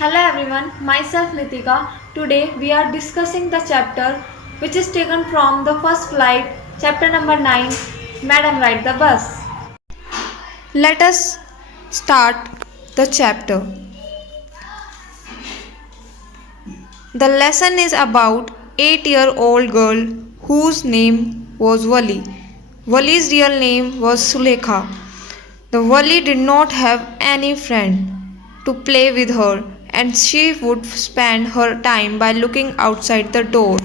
Hello everyone, myself Nitika. Today we are discussing the chapter which is taken from the first flight, chapter number 9, Madam Ride the Bus. Let us start the chapter. The lesson is about 8-year-old girl whose name was Wali. Wali's real name was Sulekha. The Wali did not have any friend to play with her and she would spend her time by looking outside the door.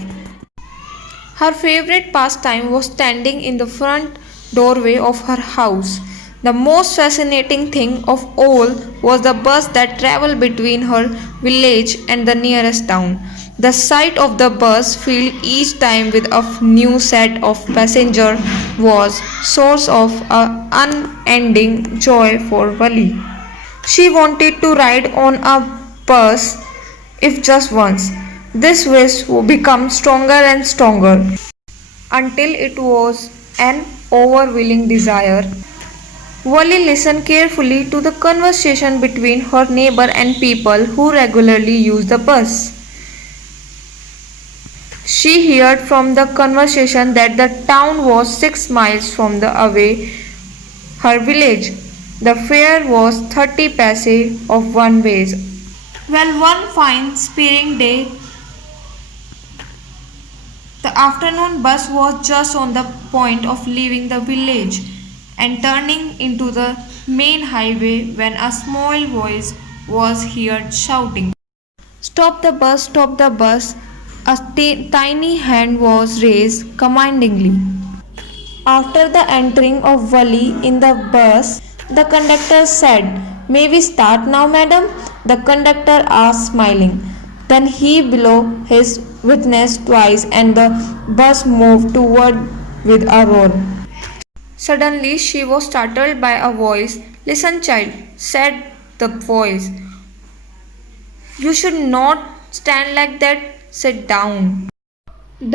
Her favorite pastime was standing in the front doorway of her house. The most fascinating thing of all was the bus that traveled between her village and the nearest town. The sight of the bus filled each time with a new set of passengers was source of unending joy for Wali. She wanted to ride on a bus if just once. This wish would become stronger and stronger until it was an overwhelming desire. Wally listened carefully to the conversation between her neighbor and people who regularly use the bus. She heard from the conversation that the town was 6 miles from the away her village. The fare was 30 paise of one way. Well, one fine spring day, the afternoon bus was just on the point of leaving the village and turning into the main highway when a small voice was heard shouting. Stop the bus, stop the bus. A tiny hand was raised commandingly. After the entering of Wali in the bus, the conductor said, "May we start now, madam?" The conductor asked, smiling. Then he blew his witness twice and the bus moved toward with a roar. Suddenly she was startled by a voice. "Listen, child," said the voice. "You should not stand like that. Sit down."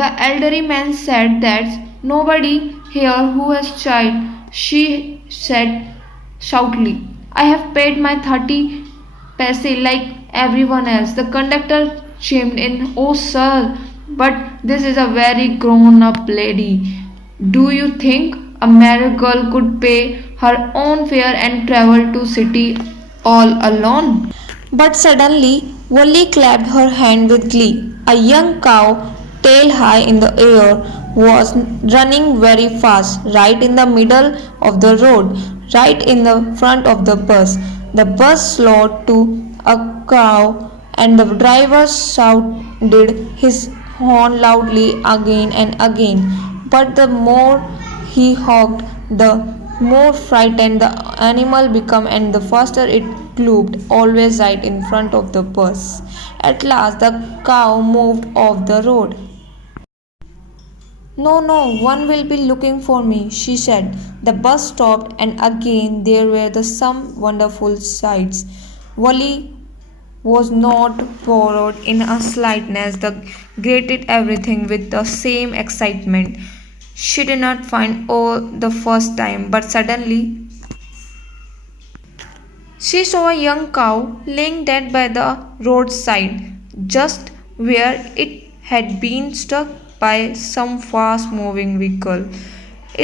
The elderly man said, "There's nobody here who has child," she said shoutily. "I have paid my 30 paise like everyone else." The conductor chimed in, "Oh sir, but this is a very grown up lady. Do you think a married girl could pay her own fare and travel to city all alone?" But suddenly Wally clapped her hand with glee. A young cow, tail high in the air, was running very fast, right in the middle of the road, right in the front of the bus. The bus slowed to a cow, and the driver sounded his horn loudly again and again. But the more he honked, the more frightened the animal became, and the faster it galloped, always right in front of the bus. At last the cow moved off the road. "No, no, one will be looking for me," she said. The bus stopped, and again there were some wonderful sights. Wally was not bored in a slightness. The greeted everything with the same excitement. She did not find all the first time, but suddenly she saw a young cow laying dead by the roadside, just where it had been struck by some fast moving vehicle.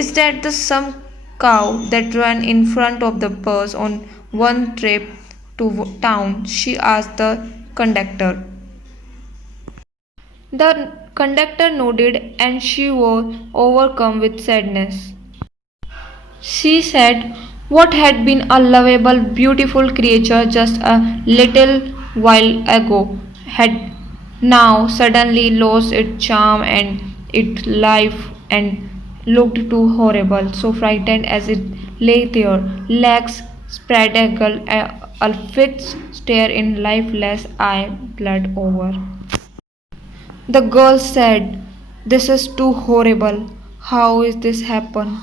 "Is that the some cow that ran in front of the bus on one trip to town?" she asked the conductor. The conductor nodded and she was overcome with sadness. She said, "What had been a lovable, beautiful creature just a little while ago had now suddenly lost its charm and its life and looked too horrible, so frightened as it lay there, legs spread eagle, a fixed stare in lifeless eye, blood over." The girl said, "This is too horrible. How is this happen?"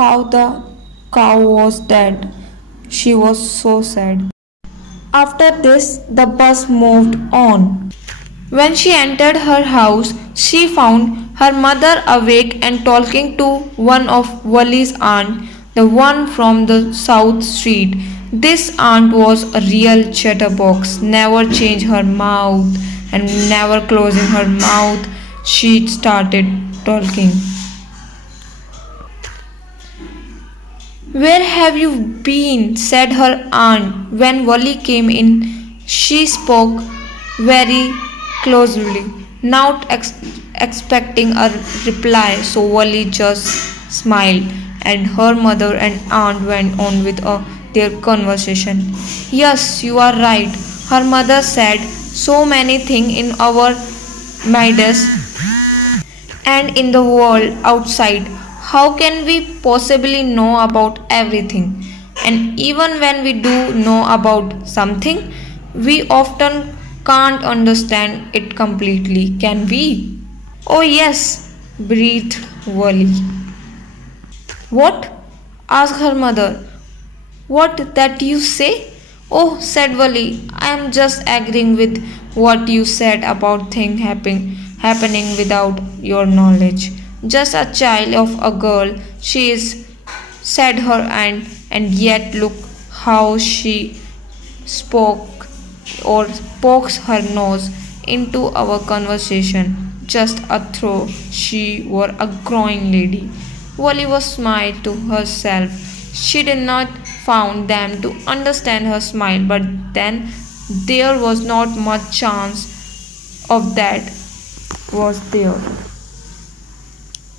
How the cow was dead. She was so sad. After this, the bus moved on. When she entered her house, she found her mother awake and talking to one of Wali's aunt, the one from the south street. This aunt was a real chatterbox, never changed her mouth and never closing her mouth. She started talking. Where have you been? Said her aunt when Wally came in. She spoke very closely, not expecting a reply, so Wally just smiled, and her mother and aunt went on with their conversation. Yes, you are right. Her mother said so many things in our midst and in the world outside. How can we possibly know about everything? And even when we do know about something, we often can't understand it completely, can we? Oh, yes, breathed Wally. What? Asked her mother. What that you say? Oh, said Wally, I am just agreeing with what you said about things happening without your knowledge. Just a child of a girl, she is, said her aunt, and yet look how she spoke or pokes her nose into our conversation. Just a throw she were a growing lady. Wally was smiled to herself. She did not found them to understand her smile, but then there was not much chance of that was there.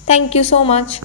Thank you so much.